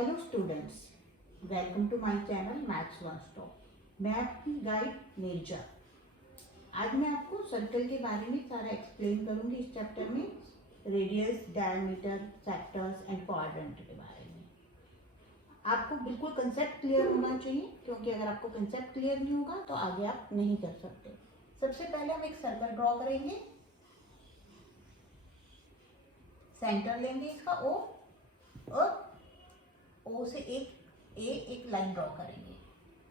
Hello students, welcome to my channel maths one stop. मैं आपकी guide Neerja. आज मैं आपको सर्कल के बारे में सारा एक्सप्लेन करूंगी इस चैप्टर में, radius, diameter, sectors and quadrant के बारे में। आपको बिल्कुल कंसेप्ट क्लियर होना चाहिए, क्योंकि अगर आपको कंसेप्ट क्लियर नहीं होगा तो आगे आप नहीं कर सकते। सबसे पहले हम एक सर्कल ड्रॉ करेंगे। सेंटर लेंगे इसका ओ, और ओ से एक लाइन ड्रॉ करेंगे।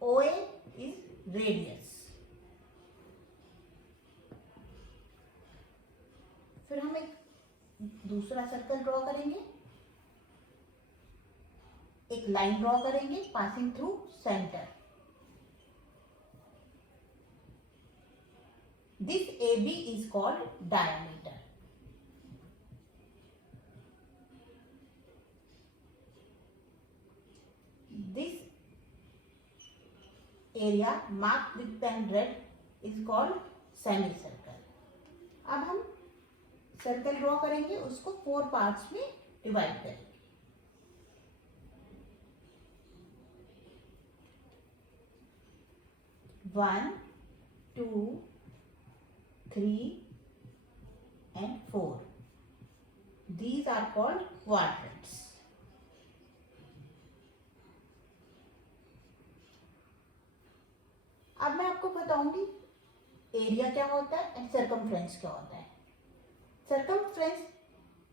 O A is radius. फिर हम एक दूसरा सर्कल ड्रॉ करेंगे, एक लाइन ड्रॉ करेंगे passing through centre. This A B is called diameter. This area marked with pen red is called semicircle. अब हम सर्कल ड्रॉ करेंगे, उसको 4 पार्ट्स में डिवाइड करेंगे। 1, 2, 3 and 4. These are called quadrants. अब मैं आपको बताऊंगी एरिया क्या होता है एंड सर्कमफ्रेंस क्या होता है। सर्कमफ्रेंस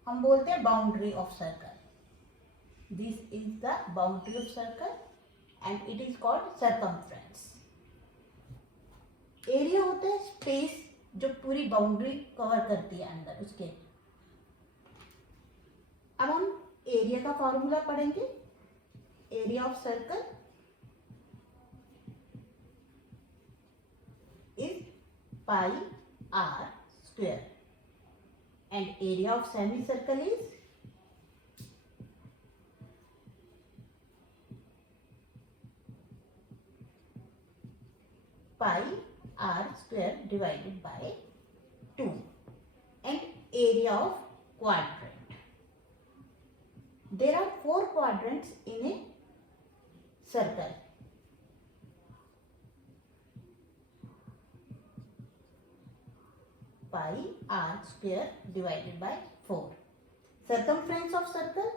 हम बोलते हैं boundary of circle. This is the boundary of circle and it is called circumference. Area होता है स्पेस जो पूरी बाउंड्री कवर करती है अंदर उसके। अब हम एरिया का फॉर्मूला पढ़ेंगे। Area of circle is pi r square and area of semicircle is pi r square divided by 2 and area of quadrant. There are 4 quadrants in a circle. Pi r square divided by 4. Circumference of circle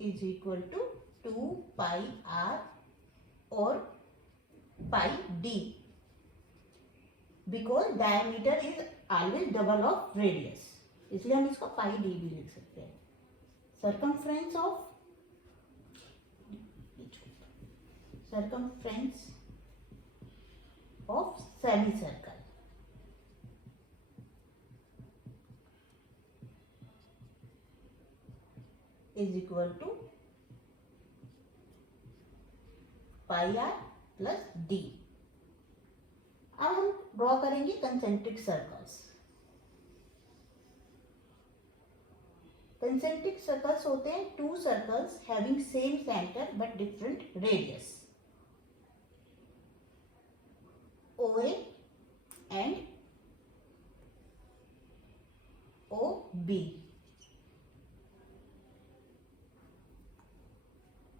is equal to 2 pi r or pi d, because diameter is always double of radius, इसलिए हम इसको pi d भी लिख सकते हैं। circumference of semicircle is equal to pi r plus d. अब हम draw करेंगे कंसेंट्रिक सर्कल्स। कंसेंट्रिक सर्कल्स होते हैं 2 circles having same centre but different radius, OA and OB.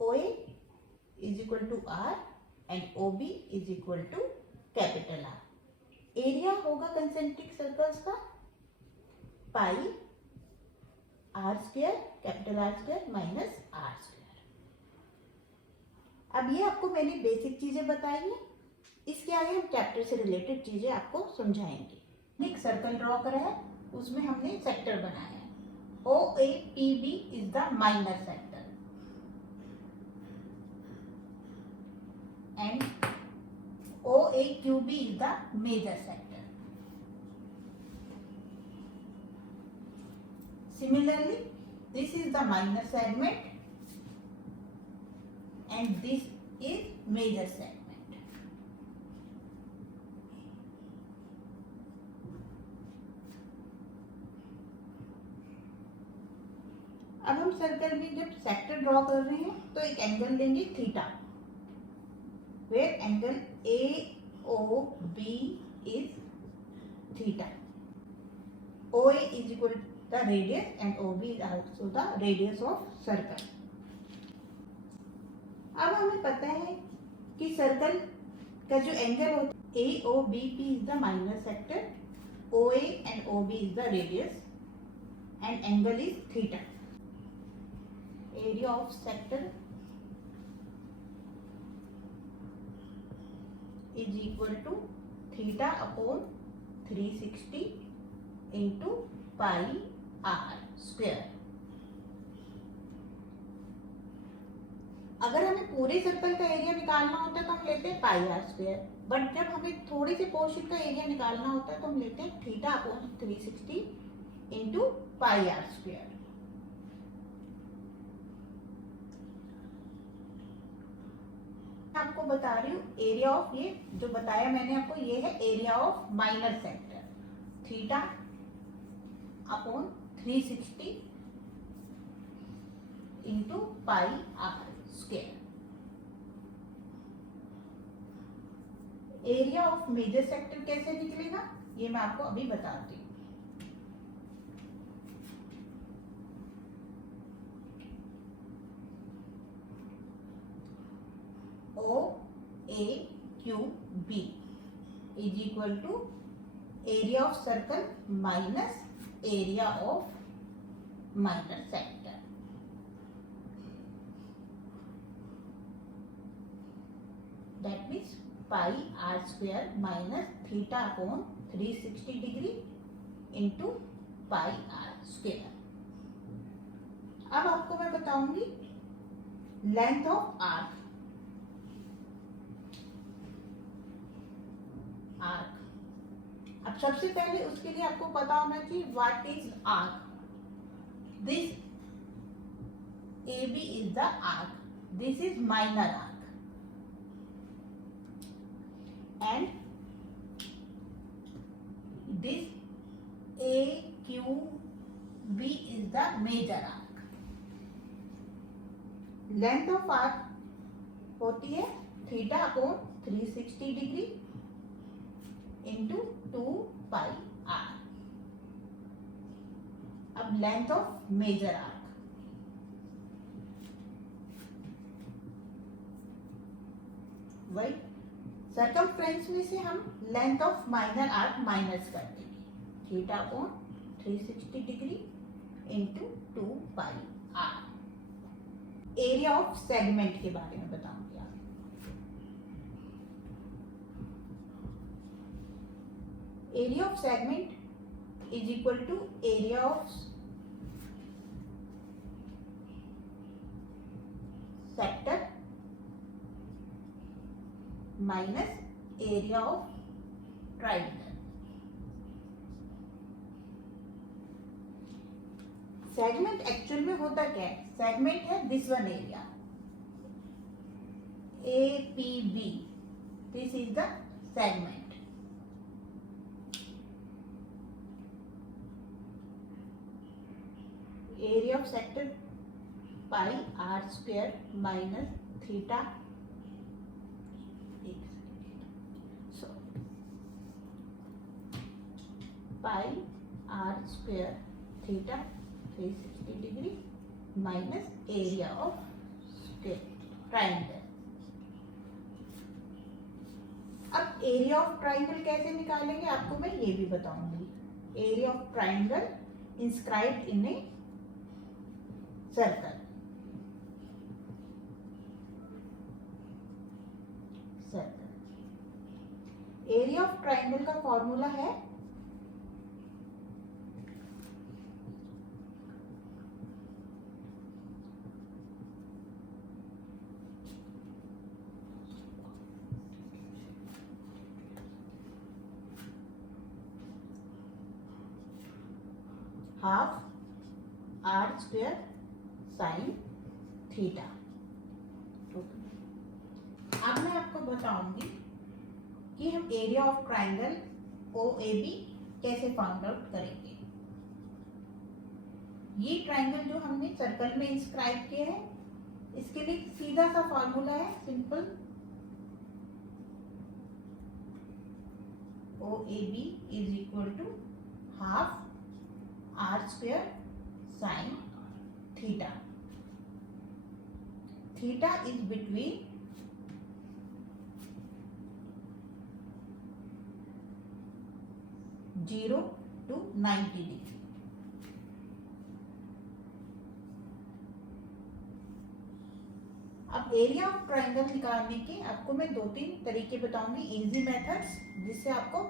OA is equal to R and OB is equal to capital R. Area होगा concentric circles का pi r square capital r square minus r square. अब ये आपको मैंने basic चीजें बताई हैं, इसके आगे हम चैप्टर से रिलेटेड चीजें आपको समझाएंगे। एक सर्कल ड्रॉ करा है, उसमें हमने सेक्टर बनाया है। O A P B is the minor sector and O A Q B is the major sector. Similarly, this is the minor segment and this is major segment. अब हम circle में जब सेक्टर ड्रॉ कर रहे हैं तो एक angle लेंगे theta, where angle OB is theta. OA is equal to the radius and OB is also the radius of circle. अब हमें पता है कि सर्कल का जो एंगल होता है AOBP is the minor sector, OA and OB is the radius and angle is theta. Area of sector is equal to theta upon 360 into pi r square. अगर हमें पूरे सर्कल का एरिया निकालना होता है तो हम लेते हैं पाई आर स्क्वायर, बट जब हमें थोड़े से पोर्शन का एरिया निकालना होता है तो हम लेते हैं theta upon 360 into pi r square. आपको बता रही हूँ एरिया ऑफ, ये जो बताया मैंने आपको ये है area of minor sector, theta upon 360 into pi r square. Area of major sector कैसे निकलेगा ये मैं आपको अभी बताती हूँ. OAQB is equal to area of circle minus area of minor sector. That means pi r square minus theta upon 360 degree into pi r square. अब आपको मैं बताऊंगी लेंथ ऑफ आर्क. अब सबसे पहले उसके लिए आपको पता होना चाहिए what is arc. This AB is the arc, this is minor arc, and this AQB is the major arc. Length of arc होती है theta upon 360 degree into 2 pi r. अब लेंथ ऑफ मेजर आर्क, वही circumference में से हम length of minor arc minus कर देंगे, theta upon 360 degree into 2 pi r. Area of segment के बारे में बताऊंगी आपको. Area of segment is equal to area of sector minus area of triangle. Segment actual में होता क्या है? सेगमेंट है this one area APB, this is the segment. Area of sector pi r square minus theta, pi r square theta 360 degree minus area of triangle. अब area of triangle कैसे निकालेंगे आपको मैं ये भी बताऊंगी. Area of triangle inscribed in a circle. Area of triangle का formula है half r square sine theta. अब मैं आपको बताऊंगी कि हम एरिया ऑफ ट्राइंगल OAB कैसे फाइंड आउट करेंगे. ये ट्राइंगल जो हमने सर्कल में इंस्क्राइब किया है इसके लिए सीधा सा फॉर्मूला है, simple. O A B is equal to half r square sine theta. Theta is between 0 to 90 degree. अब एरिया ऑफ ट्राइंगल निकालने के आपको मैं 2-3 तरीके बताऊंगी, इजी मेथड्स, जिससे आपको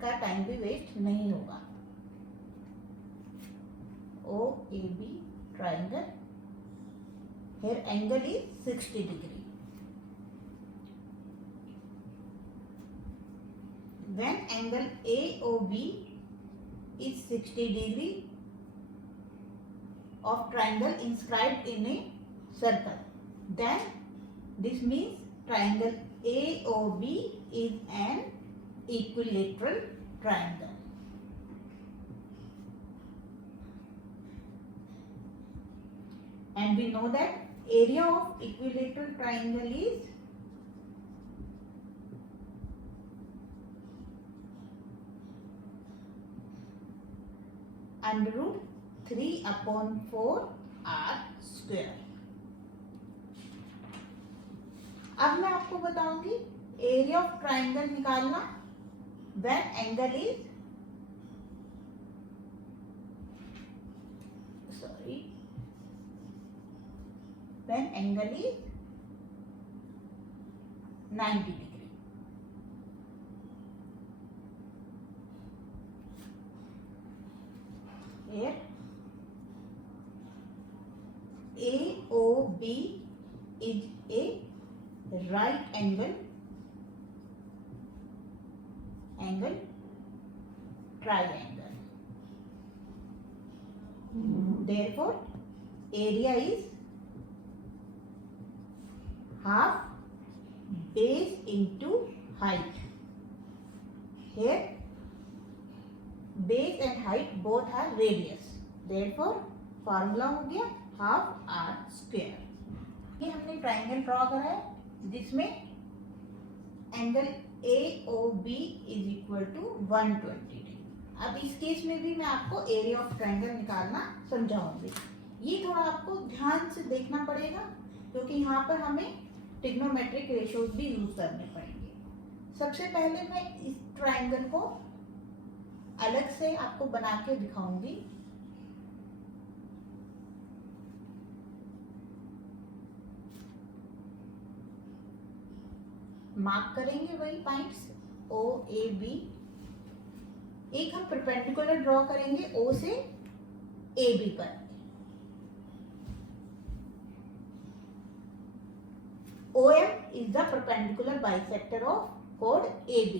का टाइम भी वेस्ट नहीं होगा. O A B triangle, here angle is 60 degree. When angle AOB is 60 degree of triangle inscribed in a circle, then this means triangle AOB is an equilateral triangle. And we know that area of equilateral triangle is under root 3/4 r square. अब मैं आपको बताऊंगी area of triangle निकालना when angle is when angle is 90 degree. Here AOB is a right angle triangle. Therefore, area is half base into height. Here base and height both are radius. Therefore formula हो गया half r square. ये हमने triangle draw करा है जिसमें angle AOB is equal to 120 degree. अब इस case में भी मैं आपको एरिया ऑफ ट्राइंगल निकालना समझाऊंगी. ये थोड़ा आपको ध्यान से देखना पड़ेगा क्योंकि यहाँ पर हमें ट्रिग्नोमेट्रिक रेशियोज भी यूज करने पड़ेंगे. सबसे पहले मैं इस ट्राइंगल को अलग से आपको बना के दिखाऊंगी. मार्क करेंगे वही पॉइंट्स ओ ए बी. एक हम परपेंडिकुलर ड्रॉ करेंगे ओ से ए बी पर. OM is the perpendicular bisector of chord AB.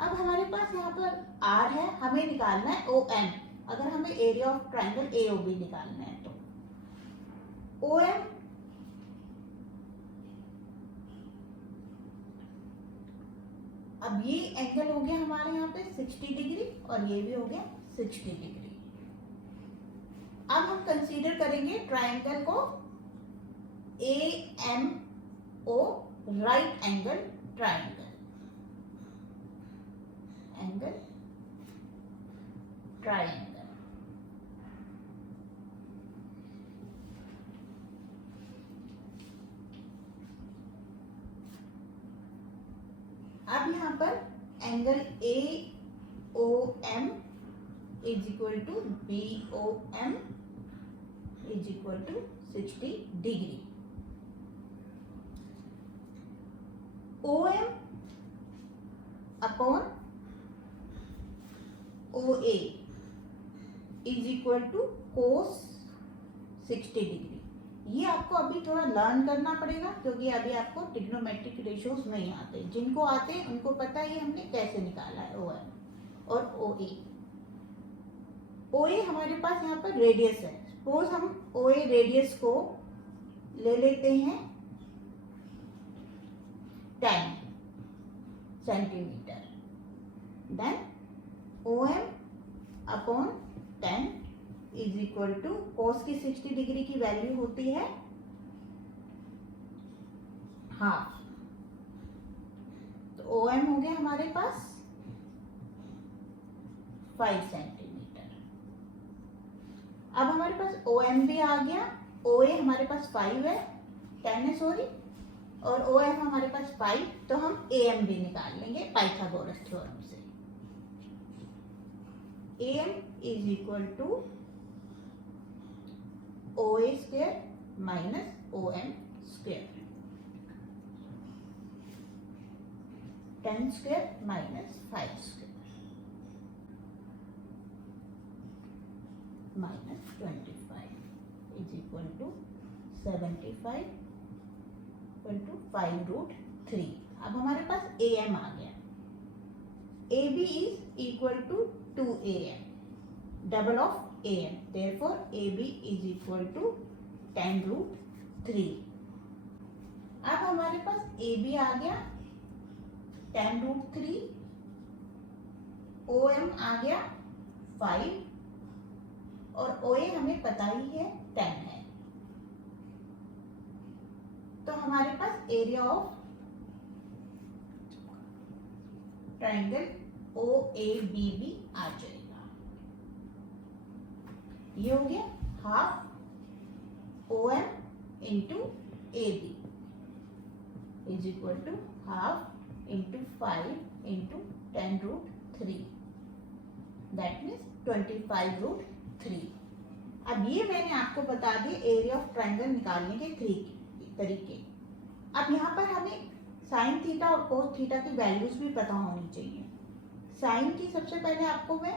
अब हमारे पास यहाँ पर R है, हमें निकालना है OM. अगर हमें एरिया ऑफ ट्राइंगल AOB निकालना है तो OM अब ये एंगल हो गया हमारे यहाँ पे 60 डिग्री और ये भी हो गया 60 डिग्री. अब हम कंसीडर करेंगे ट्राइंगल को AMO राइट एंगल ट्राइंगल. अब यहाँ पर angle AOM is equal to BOM is equal to 60 degree. OM upon OA is equal to cos 60 degree. ये आपको अभी थोड़ा लर्न करना पड़ेगा क्योंकि अभी आपको ट्रिग्नोमेट्रिक रेशियोज नहीं आते. जिनको आते हैं उनको पता है ये हमने कैसे निकाला है OM और OA. OA हमारे पास यहाँ पर रेडियस है. सपोज हम OA रेडियस को ले लेते हैं 10 centimetre. Then OM upon 10 is equal to cos की 60 डिग्री की वैल्यू होती है हाफ. तो OM हो गया हमारे पास 5 सेंटीमीटर। अब हमारे पास OM भी आ गया, OA हमारे पास 5 है, 10 है सॉरी, और OM हमारे पास 5, तो हम AM भी निकाल लेंगे पाइथागोरस थ्योरम से। AM is equal to OA square minus OM square, 10 square minus 5 square minus 25 is equal to 75 equal to 5√3। अब हमारे पास AM आ गया, AB इज इक्वल टू 2AM, double of AM, therefore AB is equal to 10√3। अब हमारे पास AB आ गया 10√3, OM आ गया 5 और OA हमें पता ही है 10 है, तो हमारे पास एरिया ऑफ ट्रायंगल OABB आ जाएगा। ये हो गया half OM into AB is equal to half into 5 into 10√3, that means 25√3। अब ये मैंने आपको बता दिए एरिया ऑफ ट्रायंगल निकालने के 3 तरीके। अब यहाँ पर हमें साइन थीटा और कोस थीटा की वैल्यूज भी पता होनी चाहिए। साइन की सबसे पहले आपको मैं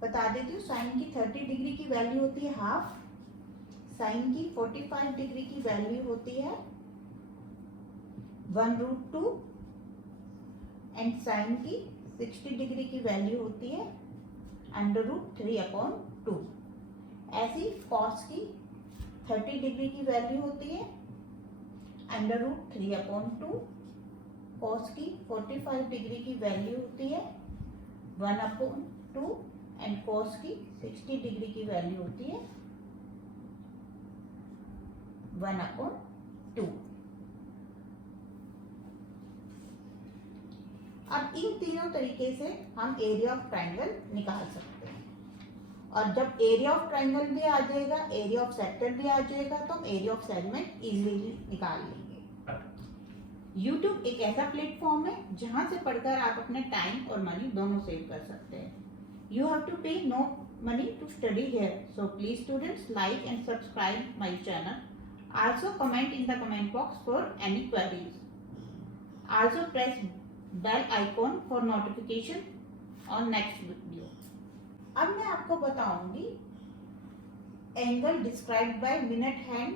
बता देती हूँ, साइन की 30 डिग्री की वैल्यू होती है हाफ, साइन की 45 डिग्री की वैल्यू होती है 1√2 एंड साइन की 60 डिग्री की वैल्यू होती है √3/2। ऐसी कॉस की 30 डिग्री की वैल्यू होती है √3/2, कॉस की 45 डिग्री की वैल्यू होती है 1/2 एंड कॉस की 60 डिग्री की वैल्यू होती है 1/2। अब इन तीनों तरीके से हम एरिया ऑफ ट्रायंगल निकाल सकते हैं, और जब एरिया ऑफ ट्रायंगल भी आ जाएगा, एरिया ऑफ सेक्टर भी आ जाएगा, तो हम एरिया ऑफ सेगमेंट इजीली निकाल लेंगे। YouTube एक ऐसा प्लेटफॉर्म है जहां से पढ़कर आप अपने टाइम और मनी दोनों सेव कर सकते हैं। You have to pay no money to study here, so please students like and subscribe my channel. Also comment in the comment box for any queries. Also press bell icon for notification on next video. अब मैं आपको बताऊंगी angle described by minute hand,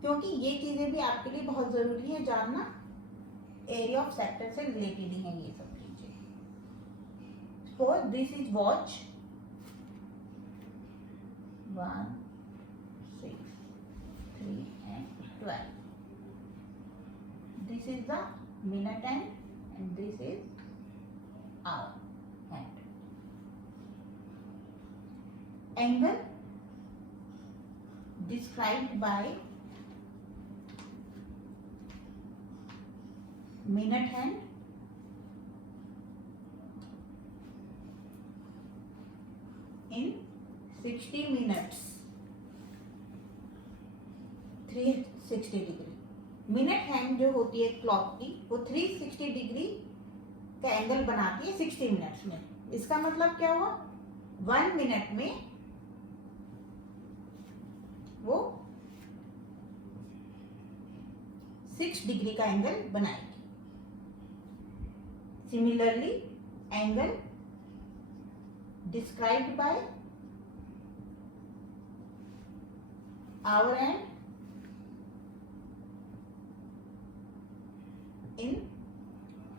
क्योंकि ये चीजें भी आपके लिए बहुत जरूरी है जानना, एरिया ऑफ सेक्टर से रिलेटेड ही है ये सब चीजें। Suppose this is watch 1, 6, 3 and 12. This is the minute hand and this is hour hand. Angle described by minute hand in 60 minutes 360 degree. Minute hand जो होती है क्लॉक की, वो 360 डिग्री का एंगल बनाती है 60 मिनट्स में। इसका मतलब क्या हुआ, 1 मिनट में वो 6 डिग्री का एंगल बनाएगी। Similarly angle described by our and in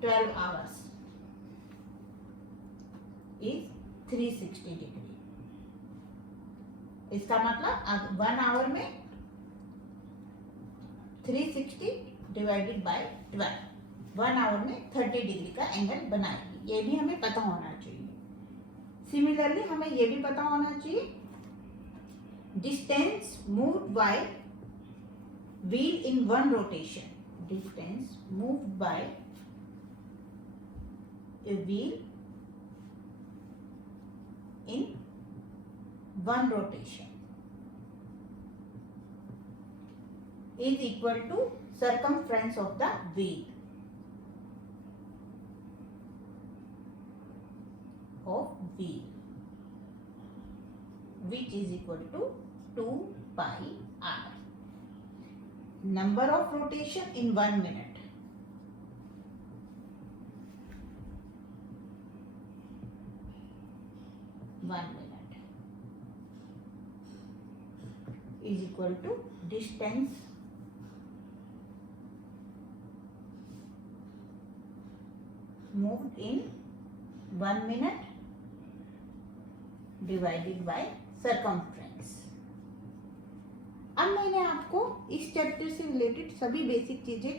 12 hours is 360 degree. इसका मतलब 1 आवर में 360 डिवाइडेड बाय 12, 1 आवर में 30 डिग्री का एंगल बनाएगी। ये भी हमें पता होना चाहिए। सिमिलरली हमें ये भी पता होना चाहिए distance moved by wheel in 1 rotation, distance moved by a wheel in one rotation is equal to circumference of the wheel which is equal to 2 pi r. Number of rotation in 1 minute. Is equal to distance moved in 1 minute divided by circumference. अब मैंने आपको इस chapter से related सभी basic चीजें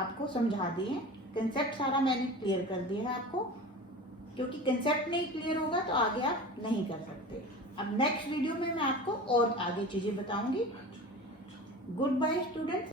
आपको समझा दी हैं. कंसेप्ट सारा मैंने क्लियर कर दिया है आपको, क्योंकि कंसेप्ट नहीं क्लियर होगा तो आगे आप नहीं कर सकते. अब नेक्स्ट वीडियो में मैं आपको और आगे चीजें बताऊंगी. Good bye students.